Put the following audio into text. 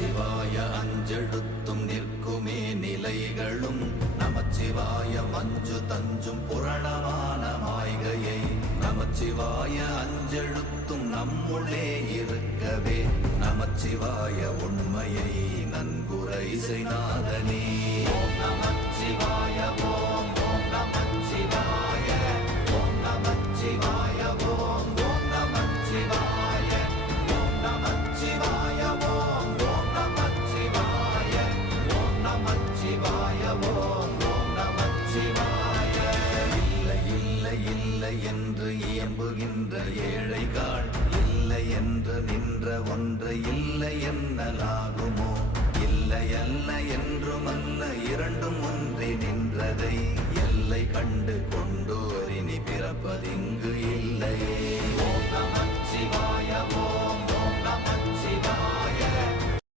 நமச்சிவாய அஞ்செழுத்தும் நிற்குமே நிலைகளும் நமச்சிவாய மஞ்சு தஞ்சும் புரணமான மாய்கையை நமச்சிவாய அஞ்செழுத்தும் நம்முள்ளே இருக்கவே நமச்சிவாய உண்மையை நன்குரை செய்நாதனே. ஓம் நமச்சிவாய ஓம் ஓம் நமச்சிவாய ஓம் நமச்சிவாய ஓம் ஓம் நமச்சிவாய ஓம் நமச்சிவாய ஓம் ஓம் நமச்சிவாய ஓம் நமச்சிவாய ஓம் ஓம் நமச்சிவாய. இல்லை இல்லை இல்லை என்று இயம்புகின்ற ஏழைகாள் இல்லை என்று நின்ற ஒன்று இல்லை என்னலாகுமோ? இல்லை அல்ல என்றுமல்ல இரண்டும் ஒன்றி நின்றதை எல்லை கண்டு கொண்டோரினி பிறப்பதிங்கு இல்லையே.